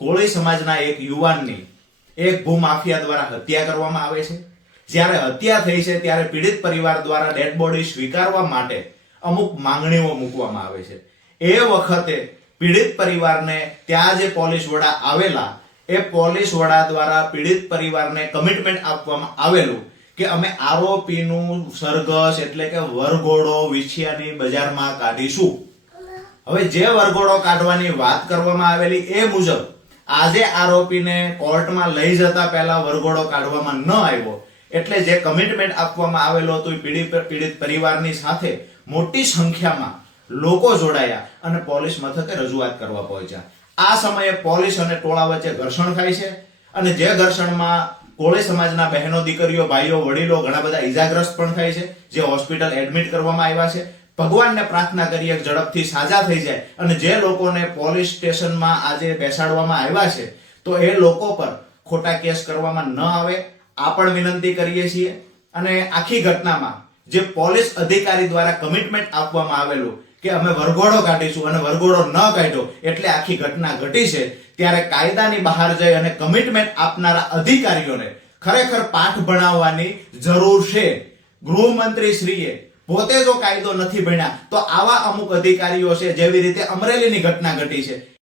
કોળી સમાજના એક યુવાનની એક ભૂમાફિયા દ્વારા હત્યા કરવામાં આવે છે। જ્યારે હત્યા થઈ છે ત્યારે પીડિત પરિવાર દ્વારા ડેડ બોડી સ્વીકારવા માટે અમુક માંગણીઓ મૂકવામાં આવે છે। એ વખતે પીડિત પરિવારને ત્યાં જે પોલીસ વડા આવેલા એ પોલીસ વડા દ્વારા પીડિત પરિવારને કમિટમેન્ટ આપવામાં આવેલું કે અમે આરોપીનું સરઘસ એટલે કે વરઘોડો વિછિયાની બજારમાં કાઢીશું। હવે જે વરઘોડો કાઢવાની વાત કરવામાં આવેલી એ મુજબ આજે આરોપીને કોર્ટમાં લઈ જતા પહેલા વરઘોડો કાઢવામાં ન આવ્યો, એટલે જે કમિટમેન્ટ આપવામાં આવેલો હતું પીડિત પરિવારની સાથે મોટી સંખ્યામાં લોકો જોડાયા અને પોલીસ મથકે રજૂઆત કરવા પહોંચ્યા। આ સમયે પોલીસ અને ટોળા વચ્ચે ઘર્ષણ થાય છે અને જે ઘર્ષણમાં કોળી સમાજના બહેનો, દીકરીઓ, ભાઈઓ, વડીલો ઘણા બધા ઈજાગ્રસ્ત પણ થાય છે, જે હોસ્પિટલ એડમિટ કરવામાં આવ્યા છે। ભગવાનને પ્રાર્થના કરીએ ઝડપથી સાજા થઈ જાય અને જે લોકોને પોલીસ સ્ટેશનમાં આજે બેસાડવામાં આવ્યા છે તો એ લોકો પર ખોટા કેસ કરવામાં ન આવે આ પણ વિનંતી કરીએ છીએ। અને આખી ઘટનામાં જે પોલીસ અધિકારી દ્વારા કમિટમેન્ટ આપવામાં આવેલું કે અમે વરઘોડો કાઢીશું અને વરઘોડો ન કાઢ્યો એટલે આખી ઘટના ઘટી છે, ત્યારે કાયદાની બહાર જઈ અને કમિટમેન્ટ આપનારા અધિકારીઓને ખરેખર પાઠ ભણાવવાની જરૂર છે। ગૃહમંત્રી શ્રીએ પોતે જો કાયદો નથી ભણ્યા તો આવા અમુક અધિકારીઓ છે, જેવી રીતે અમરેલીની ઘટના ઘટી છે